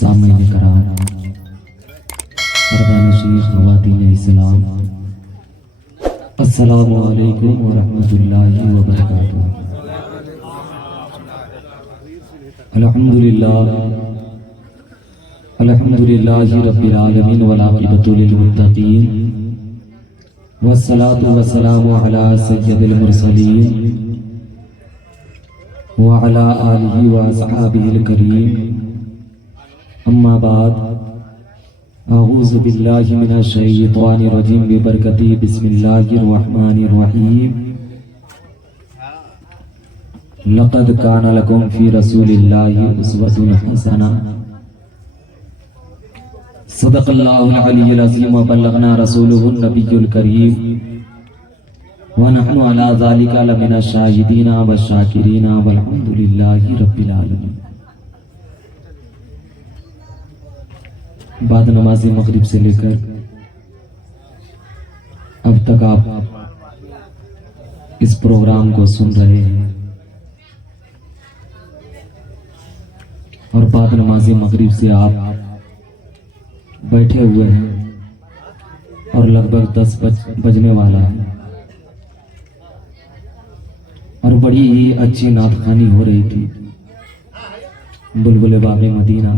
سامعین کرام، مردان شیخ، خواتین اسلام، السلام علیکم ورحمۃ اللہ وبرکاتہ۔ الحمدللہ رب العالمین والعاقبۃ للمتقین، والصلاة والسلام علی سید المرسلین وعلی آلہ واصحابہ الکریم، اما بعد، اعوذ باللہ من الشیطان الرجیم ببرکتہ بسم اللہ الرحمن الرحیم۔ لقد کان لکم فی رسول اللہ اسوۃ حسنہ۔ صدق اللہ العلی العظیم وبلغنا رسولہ النبی الکریم، ونحن علی ذلک لمن الشاہدین والشاکرین والحمد للہ رب العالمین۔ بعد نماز مغرب سے لے کر اب تک آپ اس پروگرام کو سن رہے ہیں، اور بعد نماز مغرب سے آپ بیٹھے ہوئے ہیں اور لگ بھگ 10 بجنے والا ہے، اور بڑی ہی اچھی نعت خوانی ہو رہی تھی۔ بلبل باغ مدینہ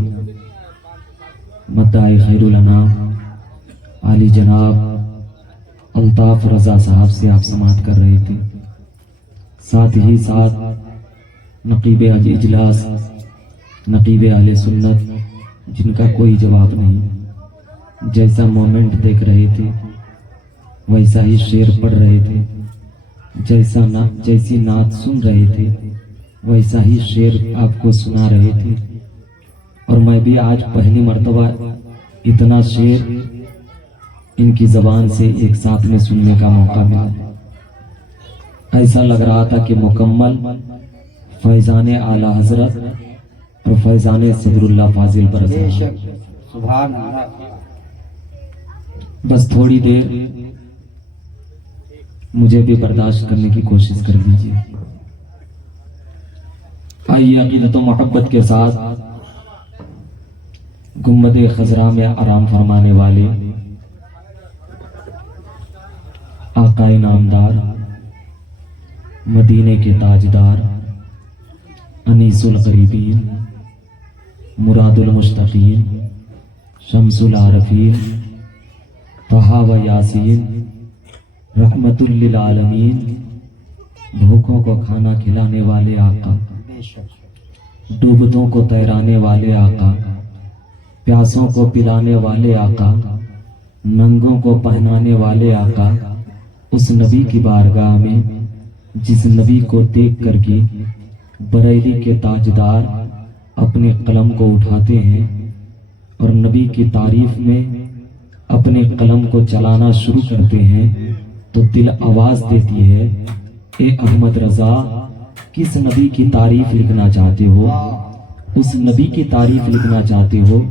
مداح خیر الانام عالی جناب الطاف رضا صاحب سے آپ سماعت کر رہے تھے، ساتھ ہی ساتھ نقیب اجلاس، نقیب اہل سنت، جن کا کوئی جواب نہیں، جیسا مومنٹ دیکھ رہے تھے ویسا ہی شعر پڑھ رہے تھے، جیسی نعت سن رہے تھے ویسا ہی شعر آپ کو سنا رہے تھے، اور میں بھی آج پہلی مرتبہ اتنا شعر ان کی زبان سے ایک ساتھ میں سننے کا موقع ملا۔ ایسا لگ رہا تھا کہ مکمل فیضان اعلی حضرت اور فیضان صدر اللہ فاضل برس رہا ہے۔ سبحان اللہ۔ بس تھوڑی دیر مجھے بھی برداشت کرنے کی کوشش کر لیجیے۔ آئیے عقیدت و محبت کے ساتھ گنبد خضرا میں آرام فرمانے والے آقا نامدار، مدینے کے تاجدار، انیس الغریبین، مراد المشتقین، شمس العارفین، طہ و یاسین، رحمت للعالمین، بھوکوں کو کھانا کھلانے والے آقا، ڈوبتوں کو تیرانے والے آقا، پیاسوں کو پلانے والے آقا، ننگوں کو پہنانے والے آقا، اس نبی کی بارگاہ میں جس نبی کو دیکھ کر کے بریلی کے تاجدار اپنے قلم کو اٹھاتے ہیں اور نبی کی تعریف میں اپنے قلم کو چلانا شروع کرتے ہیں، تو دل آواز دیتی ہے، اے احمد رضا، کس نبی کی تعریف لکھنا چاہتے ہو؟ اس نبی کی تعریف لکھنا چاہتے ہو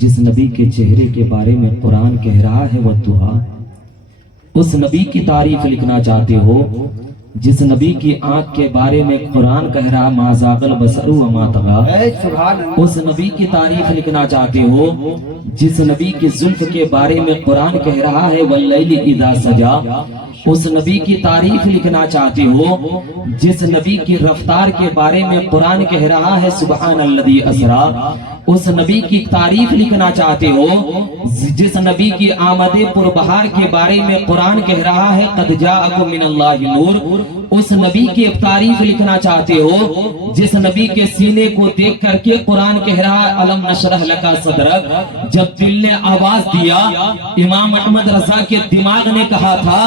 جس نبی کے چہرے کے بارے میں قرآن کہہ رہا ہے والضحیٰ؟ اس نبی کی تعریف لکھنا چاہتے ہو جس نبی کی آنکھ کے بارے میں قرآن کہہ رہا ما زاغ البصر وما طغی؟ اس نبی کی تعریف لکھنا چاہتے ہو جس نبی کی زلف کے بارے میں قرآن کہہ رہا ہے واللیل اذا سجا؟ اس نبی کی تعریف لکھنا چاہتے ہو جس نبی کی رفتار کے بارے میں قرآن کہہ رہا ہے سبحان الذی اسرا؟ اس نبی کی تعریف لکھنا چاہتے ہو جس نبی کی آمد پربہار کے بارے میں قرآن کہہ رہا ہے قد جاءکم من اللہ نور؟ اس نبی کی تعریف لکھنا چاہتے ہو جس نبی کے سینے کو دیکھ کر کے قرآن کہہ رہا ہے الم نشرح لک صدرک؟ جب دل نے آواز دیا، امام احمد رضا کے دماغ نے کہا تھا،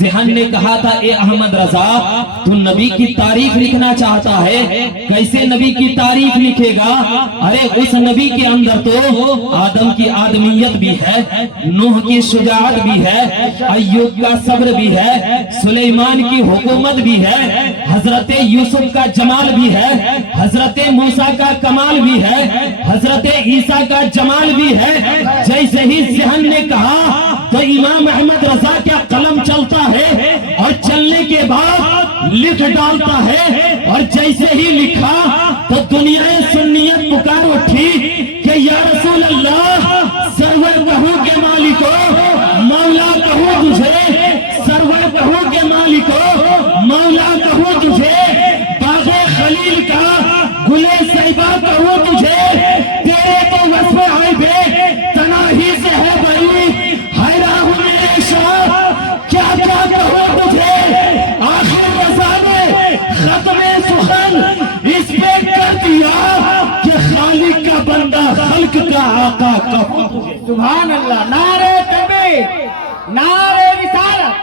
ذہن نے کہا تھا، اے احمد رضا، تو نبی کی تعریف لکھنا چاہتا ہے، کیسے نبی کی تعریف لکھے گا؟ ارے اس نبی کے اندر تو آدم کی آدمیت بھی ہے، نوح کی شجاعت بھی ہے، ایوب کا صبر بھی ہے، سلیمان کی حکومت بھی ہے، حضرت یوسف کا جمال بھی ہے، حضرت موسیٰ کا کمال بھی ہے، حضرت عیسیٰ کا جمال بھی ہے۔ جیسے ہی ذہن نے کہا تو امام احمد رضا کا قلم چلتا ہے اور چلنے کے بعد لکھ ڈالتا ہے، اور جیسے ہی لکھا تو دنیا سنیت پکار اٹھی کہ یا कहूं तुझे। सुभान अल्लाह। नारे तकबीर, नारे रिसालत,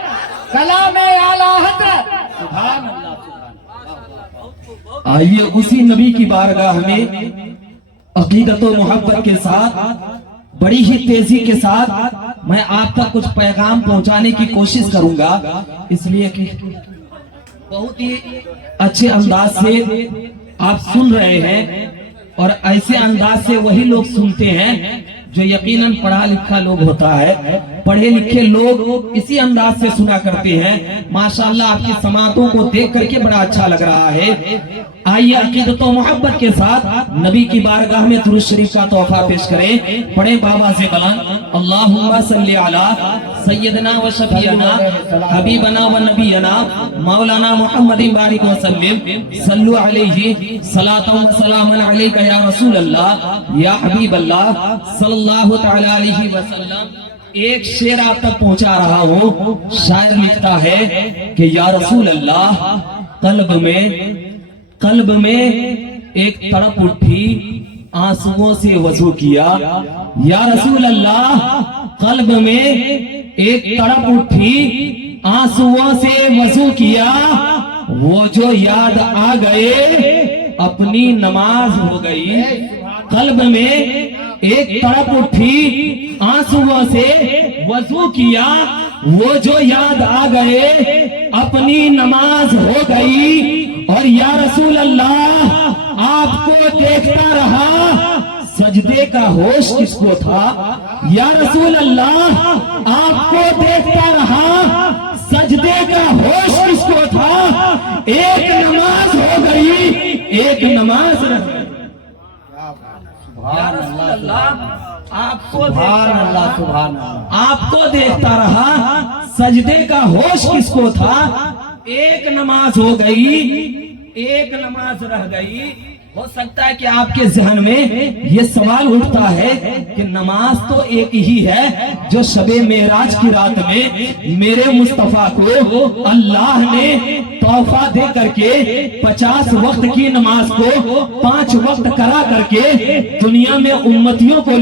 कलाम आला हज़रत। सुभान अल्लाह, सुभान अल्लाह। आइए उसी नबी की बारगाह में अकीदत और मोहब्बत के साथ बड़ी ही तेजी के साथ मैं आप तक कुछ पैगाम पहुंचाने की कोशिश करूंगा, इसलिए कि बहुत ही अच्छे अंदाज से आप सुन रहे हैं और ऐसे अंदाज से वही लोग सुनते हैं जो यकीनन पढ़ा लिखा लोग होता है। पढ़े लिखे लोग इसी अंदाज से सुना करते हैं। माशाअल्लाह आपकी समातों को देख करके बड़ा अच्छा लग रहा है। आइए अकीदत और मोहब्बत के साथ नबी की बारगाह में दुरूद शरीफ का तोहफा पेश करें। पढ़े बाबा से बुलंद अल्लाहुम्मा सल्ली अला सय्यदना व शफीअना हबीबना व नबीना मौलाना मुहम्मदिन बारिक व सल्लिम सल्लु अलैहि सलातन व सलामन अलैका या रसूल अल्लाह या हबीब अल्लाह सल्लल्लाहु तआला अलैहि वसल्लम। एक शेर आप तक पहुंचा रहा हूं। शायर लिखता है कि या रसूल अल्लाह कल्ब में एक तड़प उठी आंसुओं से वजू किया। या रसूल अल्लाह कल्ब में एक तड़प उठी आंसुओं से वजू किया, वो जो याद आ गए अपनी नमाज हो गई। कल्ब में एक तड़प उठी आंसुओं से वजू किया, वो जो याद आ गए अपनी नमाज हो गई। और या रसूल अल्लाह आपको देखता रहा सजदे का होश किसको था। या रसूल अल्लाह आपको देखता रहा सजदे का होश किसको था। एक नमाज हो गई, एक नमाज रह गई। या रसूल अल्लाह आपको देखता रहा सजदे का होश किसको था। एक नमाज हो गई, एक नमाज रह गई। हो सकता है कि आपके जहन में ये सवाल उठता है कि नमाज तो एक ही है जो शबे मेराज की रात में मेरे मुस्तफा को अल्लाह ने तोहफा दे करके 50 वक्त की नमाज को 5 वक्त करा करके दुनिया में उम्मतियों को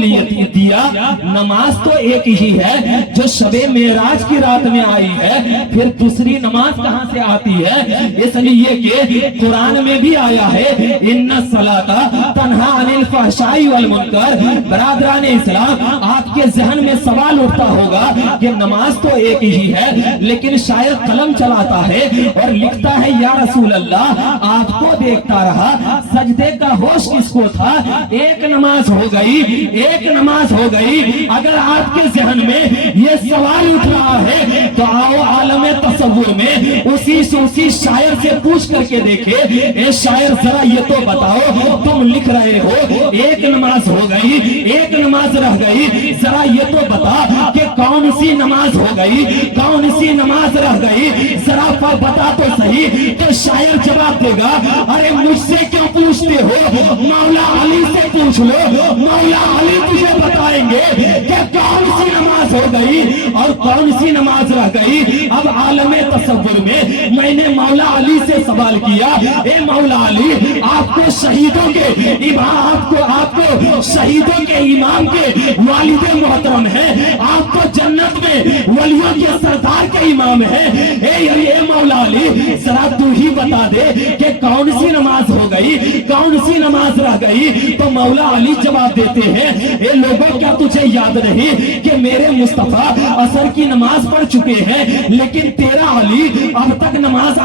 दिया। नमाज तो एक ही है जो शबे मेराज की रात में आई है। फिर दूसरी नमाज कहां से आती है। इसलिए कि कुरान में भी आया है इन्ना सलाता तन्हा अनिल फहशाई वल मुनकर। बरादरान इस्लाम आपके जहन में सवाल उठता होगा कि नमाज तो एक ही है, लेकिन शायर कलम चलाता है और लिखता है या रसूल अल्लाह आपको देखता रहा सजदे का होश किसको था। एक नमाज हो गई, एक नमाज हो गई। अगर आपके जहन में ये सवाल उठ रहा है तो आओ आलम तसव्वुर में उसी शायर से पूछ करके देखे, ए शायर जरा ये तो बताओ तुम लिख रहे हो एक नमाज हो गई, एक नमाज रह गई, जरा ये तो बता कि कौन सी नमाज हो गई, कौन सी नमाज रह गई, जरा बता तो सही। तो शायर जवाब देगा अरे मुझसे क्यों पूछते हो, मौला अली से पूछ लो, मौला अली तुझे बताएंगे कि कौन सी नमाज हो गई और कौन सी नमाज रह गई। अब आलमे तसव्वुर में मैंने मौला अली से सवाल किया, ए मौला अली आपको शहीदों के इमाम, आपको शहीदों के इमाम के वालिदे मोहतरम है, आपको जन्नत में वलियों के सरदार के इमाम है। ए मौला अली जरा तू ही बता दे कि कौन सी नमाज हो गई, कौन सी नमाज रह गई। तो मौला अली जवाब देते हैं ए लोगों क्या तुझे याद नहीं कि मेरे मुस्तफा असर की नमाज पढ़ चुके हैं, लेकिन तेरा अली अब तक नमाज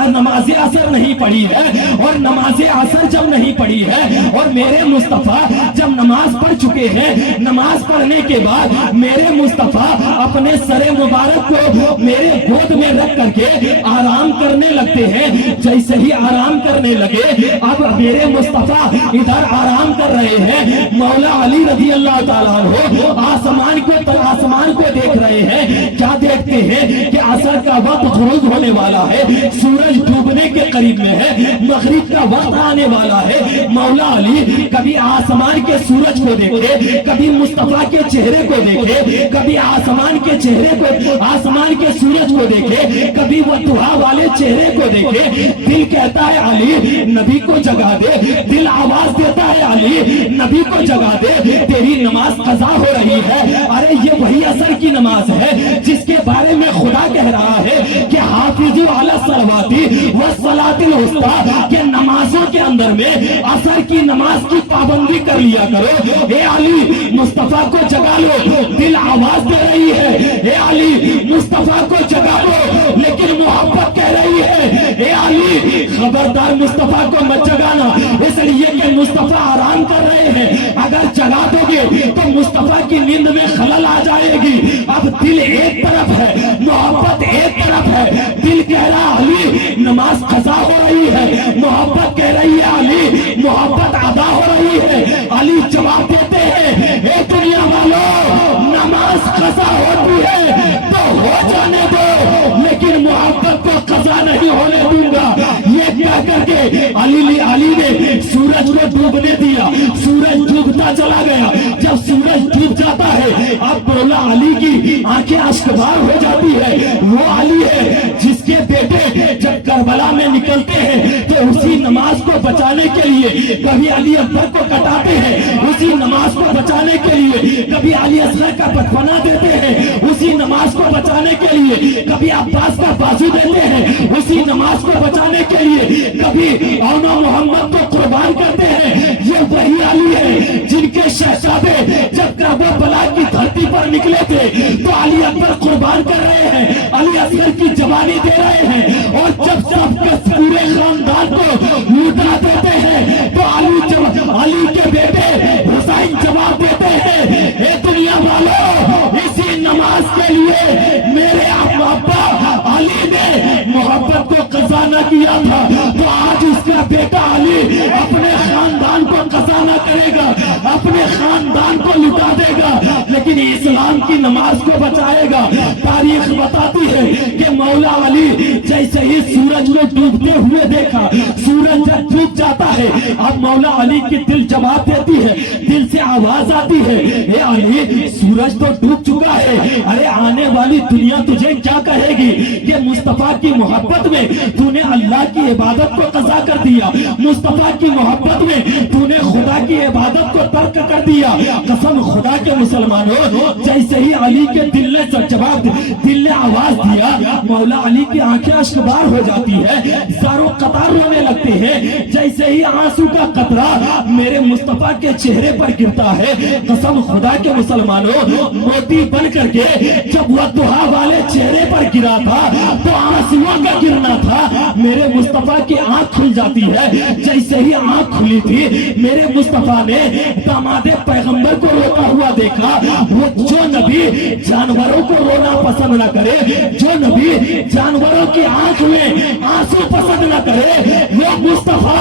असर नहीं पढ़ी है। और नमाज असर जब नहीं पढ़ी है और मेरे मुस्तफा जब नमाज पढ़ चुके हैं, नमाज पढ़ने के बाद मेरे मुस्तफा अपने सरे मुबारक को मेरे गोद में रख करके आराम करने लगते हैं। जैसे ही आराम करने लगे अब मेरे मुस्तफा इधर आराम कर रहे हैं, मौला अली रज़ी अल्लाह ताला अन्हु आसमान को देख रहे हैं। क्या देखते हैं कि असर का वक्त गुरूब होने वाला है, सूरज डूबने के करीब में है, मगरिब का वक्त आने वाला है। मौला अली कभी आसमान के सूरज को देखे, देखे, कभी मुस्तफा के चेहरे को देखे, कभी आसमान के चेहरे को, आसमान के सूरज को देखे, कभी वह दुहा वाले चेहरे को देखे, दिल कहता है अली नबी को जगा दे, दिल आवाज देता है अली नबी को जगा दे, तेरी नमाज कज़ा हो रही है। अरे ये वही असर की नमाज है जिसके बारे में खुदा कह रहा है कि हाफिजू अला सलवाती व सलातिल वुस्ता, के नमाजों के अंदर में असर की नमाज की पाबंदी कर लिया करो। ए अली मुस्तफा को जगा लो, दिल आवाज दे रही है, ए अली मुस्तफा को जगा लो, लेकिन मोहब्बत कह रही है ए अली खबरदार मुस्तफा को मत जगाना, इसलिए कि मुस्तफा आराम कर रहे हैं, अगर जगा दोगे तो मुस्तफा की नींद में खलल आ जाएगी। अब दिल एक तरफ है, मोहब्बत एक तरफ है, दिल कह रहा अली नमाज कज़ा हो रही है, मोहब्बत कह रही है अली मोहब्बत अदा हो रही है। अली जवाब देते हैं ए दुनिया वालों नमाज कज़ा होती है तो हो जाने दो, लेकिन मोहब्बत को कज़ा नहीं होने दूंगा। ये क्या करके अली ने सूरज को डूबने दिया, सूरज डूबता चला गया। जब सूरज डूब जाता है अब मौला अली की आंखें अश्कबार हो जाती है। वो अली है जिसके बेटे जब करबला में निकलते हैं तो उसी नमाज को बचाने के लिए कभी अली अकबर को कटाते हैं, उसी नमाज को बचाने के लिए कभी अली असगर का पटवना देते हैं, उसी नमाज को बचाने के लिए कभी अब्बास का बाजू देते हैं, उसी नमाज को बचाने के लिए कभी औना मोहम्मद को कुर्बान करते हैं। ये वही अली है जिनके शहजादे जब करबला की धरती पर निकले थे तो अली अकबर कुर्बान कर रहे हैं, अली असगर की जवानी दे रहे हैं, और जब पूरे खानदान को लूटा देते हैं तो अली के बेटे हुसैन जवाब देते हैं ए दुनिया वालों इसी नमाज के लिए मेरे अब्बा अली ने मोहब्बत को कज़ा न किया था तो आज उसका बेटा अली अपने खानदान को कज़ा न करेगा, अपने खानदान को लुटा देगा, लेकिन इस्लाम की नमाज को बचाएगा। तारीख बताती है कि मौला अली जैसे ही सूरज को डूबते हुए देखा, सूरज जब डूब जाता है अब मौला अली की दिल जवाब देती है, दिल से आवाज आती है ए अली सूरज तो डूब चुका है, अरे आने वाली दुनिया तुझे क्या कहेगी कि मुस्तफा की मोहब्बत में तूने अल्लाह की इबादत को कज़ा कर दिया, मुस्तफा की मोहब्बत में तूने खुदा की इबादत को तर्क कर दिया। कसम खुदा के मुसलमानों जैसे ही अली के दिल ने जवाब दिल ने आवाज दिया मौला अली की आंखें अश्कबार हो जाती है, ज़ारो कतार रोने लगते हैं। जैसे ही आंसू का कतरा मेरे मुस्तफा के चेहरे पर गिरता है, कसम खुदा के मुसलमानों मोती बन करके जब वह दुहा वाले चेहरे पर गिरा था तो आंसुओं का गिरना था, मेरे मुस्तफा की आंख खुल जाती है। जैसे ही आंख खुली थी मेरे मुस्तफा ने दामादे पैगंबर को रोता हुआ देखा। वो जो नबी जानवरों को रोना पसंद न करे, जो नबी जानवरों की आंख में आंसू पसंद न करे, वो मुस्तफा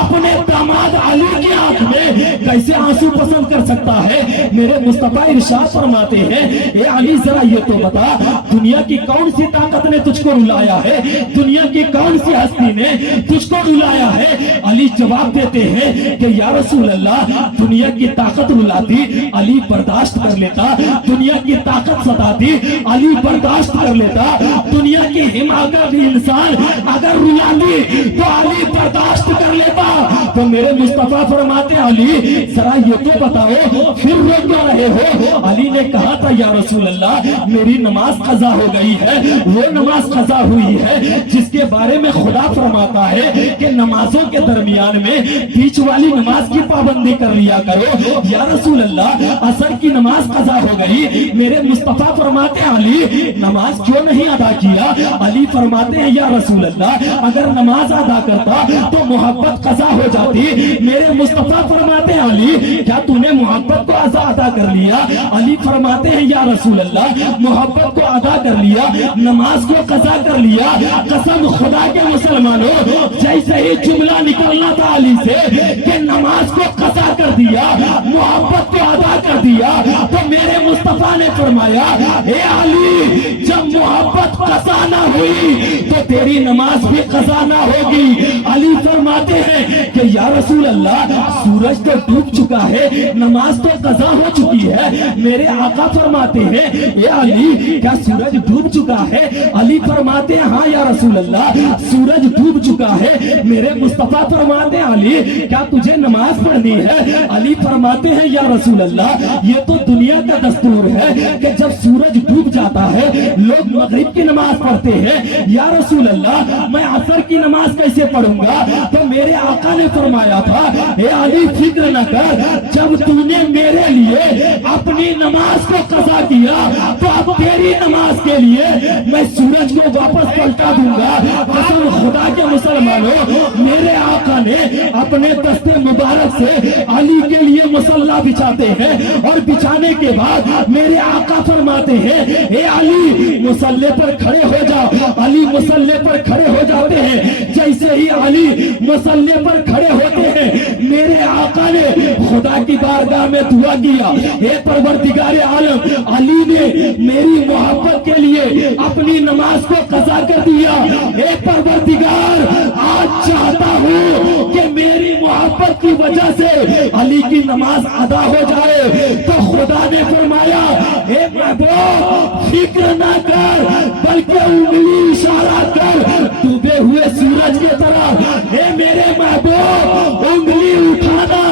अपने दामाद अली की आंख में कैसे आंसू पसंद कर सकता है। मेरे मुस्तफा इरशाद फरमाते हैं ए अली जरा ये तो बता दुनिया की कौन सी ताकत ने तुझको रुलाया है, दुनिया की कौन सी हस्ती ने तुझको रुलाया है। अली जवाब देते हैं कि या रसूल अल्लाह दुनिया की ताकत रुलाती अली बर्दाश्त कर लेता, दुनिया की ताकत सताती अली बर्दाश्त कर लेता, दुनिया की हिमाकत इंसान अगर रुलाती तो अली बर्दाश्त कर लेता। तो मेरे मुस्तफा फरमाते अली जरा ये तो बताओ फिर रो क्यों रहे हो। अली ने कहा था या रसूल अल्लाह मेरी नमाज कज़ा हो गई है, वो नमाज कज़ा हुई है जिसके बारे में खुदा फरमाता है कि नमाजों के दरमियान में बीच वाली नमाज की पाबंदी कर लिया करो। या रसूल अल्लाह असर की नमाज कज़ा हो गई, मेरे मुस्तफा फरमाते अली नमाज क्यों नहीं अदा किया। अली फरमाते हैं या रसूल अल्लाह अगर नमाज अदा करता तो मोहब्बत कज़ा हो जाती। मेरे मुस्तफा फरमाते हैं अली क्या तूने मोहब्बत को अदा कर लिया। अली फरमाते हैं या रसूल अल्लाह मोहब्बत को अदा कर लिया, नमाज को कज़ा कर लिया। कसम खुदा के मुसलमानों जैसे ही जुमला निकलना था अली से कि नमाज को कज़ा कर दिया, मोहब्बत को अदा अदा कर दिया। तो मेरे मुस्तफा ने फरमाया, ए अली, जब मोहब्बत कज़ा ना हुई तो तेरी नमाज भी कज़ा ना होगी। अली फरमाते हैं कि या रसूल अल्लाह, सूरज तो डूब चुका है, नमाज तो कज़ा हो चुकी है। मेरे आका फरमाते हैं, ए अली, क्या सूरज डूब चुका है? अली फरमाते हैं, हाँ या रसूल अल्लाह, सूरज डूब चुका है। मेरे मुस्तफा फरमाते हैं, अली, क्या तुझे नमाज पढ़नी है? अली फरमाते हैं, या रसूल अल्लाह, ये तो दुनिया का दस्तूर है कि जब सूरज डूब जाता है लोग मगरिब की नमाज पढ़ते हैं। या रसूल अल्लाह, मैं असर की नमाज कैसे पढ़ूंगा? तो मेरे आका ने फरमाया था, ए अली, फिक्र न कर, जब तूने मेरे लिए अपनी नमाज को कज़ा किया तो अब तेरी नमाज के लिए मैं सूरज को वापस पलटा दूंगा। कसम खुदा के मुसलमानों, मेरे आका ने अपने दस्ते मुबारक से अली के लिए मुसल्ला बिछाते हैं और बिछाने के बाद मेरे आका फरमाते हैं, ए अली, मुसल्ले पर खड़े हो जाओ। अली मुसल्ले पर खड़े हो जाते हैं। जैसे ही अली मुसल्ले पर खड़े होते हैं, मेरे आका ने खुदा की बारगाह में दुआ किया, हे परवरदिगारे आलम, अली ने मेरी मोहब्बत के लिए अपनी नमाज को कज़ा कर दिया। हे परवरदिगार, आज चाहता हूँ कि मेरी मोहब्बत की वजह से अली की नमाज अदा हो जाए। तो खुदा ने फरमाया, हे महबूब, फिक्र ना कर, बल्कि उंगली इशारा कर डूबे हुए सूरज के तरफ। हे मेरे महबूब, उंगली उठाना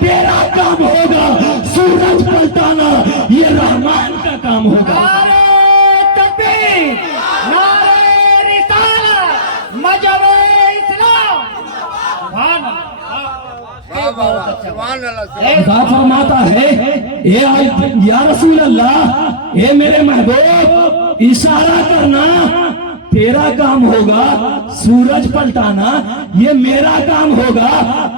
तेरा काम होगा, सूरज पलटाना ये रहमान का काम होगा। नारे तकबीर, नारे रिसालत, मजहब इस्लाम। सुभान अल्लाह। खुदा फरमाता है, ए या रसूल अल्लाह, ए मेरे महबूब, इशारा करना तेरा काम होगा, सूरज पलटाना ये मेरा काम होगा।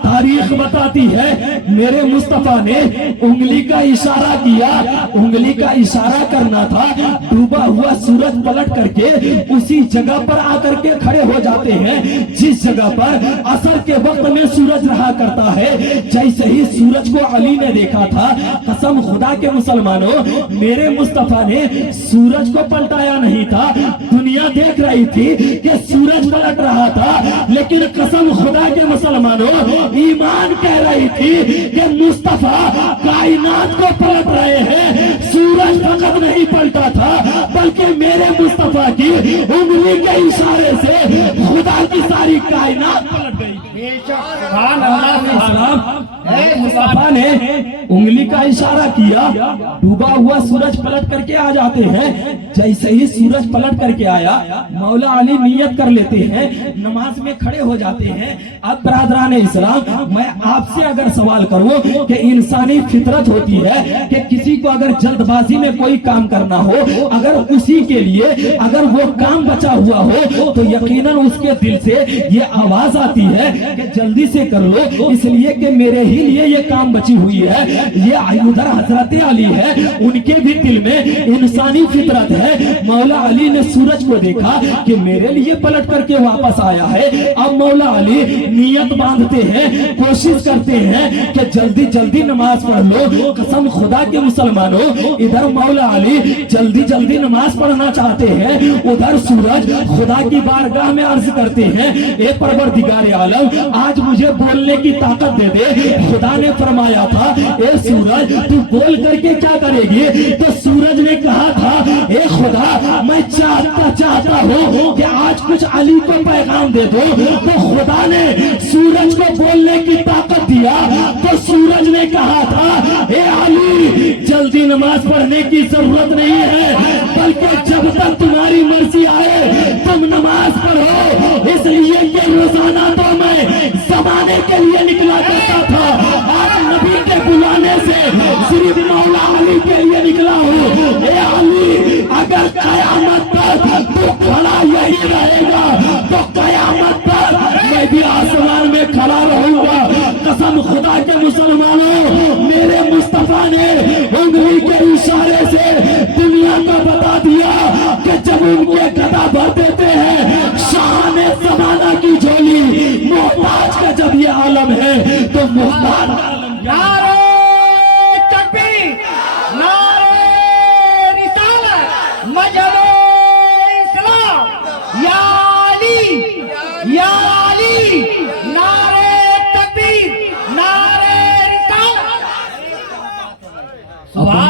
तारीख बताती है मेरे मुस्तफा ने उंगली का इशारा किया, उंगली का इशारा करना था। डूबा हुआ सूरज पलट करके उसी जगह पर आकर के खड़े हो जाते हैं जिस जगह पर असर के वक्त में सूरज रहा करता है। जैसे ही सूरज को अली ने देखा था, कसम खुदा के मुसलमानों, मेरे मुस्तफा ने सूरज को पलटाया नहीं था, दुनिया देख रही थी कि सूरज पलट रहा था। लेकिन कसम खुदा के मुसलमानों, ईमान कह रही थी कि मुस्तफा कायनात को पलट रहे हैं। सूरज फकत नहीं पलटा था, बल्कि मेरे मुस्तफा की उंगली के इशारे से खुदा की सारी कायनात पलट गई। सुभान अल्लाह। मुस्तफा ने उंगली का इशारा किया, डूबा हुआ सूरज पलट करके आ जाते हैं। जैसे ही सूरज पलट करके आया, मौला अली नियत कर लेते हैं, नमाज में खड़े हो जाते हैं। अब बरादरान इस्लाम, मैं आपसे अगर सवाल करूं कि इंसानी फितरत होती है कि किसी को अगर जल्दबाजी में कोई काम करना हो, अगर उसी के लिए अगर वो काम बचा हुआ हो तो यकीनन उसके दिल से ये आवाज आती है कि जल्दी से कर लो, इसलिए कि मेरे ही लिए ये काम बची हुई है। ये उधर हजरत अली है, उनके भी दिल में इंसानी फितरत है। मौला अली ने सूरज को देखा कि मेरे लिए पलट करके वापस आया है। अब मौला अली नियत बांधते हैं, कोशिश करते हैं कि जल्दी जल्दी नमाज पढ़ लो। कसम खुदा के मुसलमानों, इधर मौला अली जल्दी जल्दी नमाज पढ़ना चाहते हैं, उधर सूरज खुदा की बारगाह में अर्ज करते हैं, ए परवरदिगार आलम, आज मुझे बोलने की ताकत दे दे। खुदा ने फरमाया था, ए सूरज, तू बोल करके क्या करेगी? तो सूरज ने कहा था, ए खुदा, मैं चाहता हूँ कि आज कुछ अली को पैगाम दे दो। तो खुदा ने सूरज को बोलने की ताकत दिया। तो सूरज ने कहा था, ए अली, जल्दी नमाज पढ़ने की जरूरत नहीं है, बल्कि जब तक तुम्हारी मर्जी आए तुम नमाज पढ़ो। इसलिए कि रोजाना तो मैं जमाने के लिए निकला करता था, आज नबी के बुलाने से सिर्फ मौला अली के लिए निकला हूँ। ए अली, अगर कयामत तक तू खड़ा यही रहेगा तो कयामत तक मैं भी आसमान में खड़ा रहूंगा। कसम खुदा के मुसलमानों, मेरे मुस्तफा ने उंगली के इशारे से दुनिया को बता दिया कि जब उनके गदा भर देते हैं शान ज़माना की झोली, मोहताज का जब ये आलम है तो मोहताज का आलम क्या है? नारे तकबीर, ابو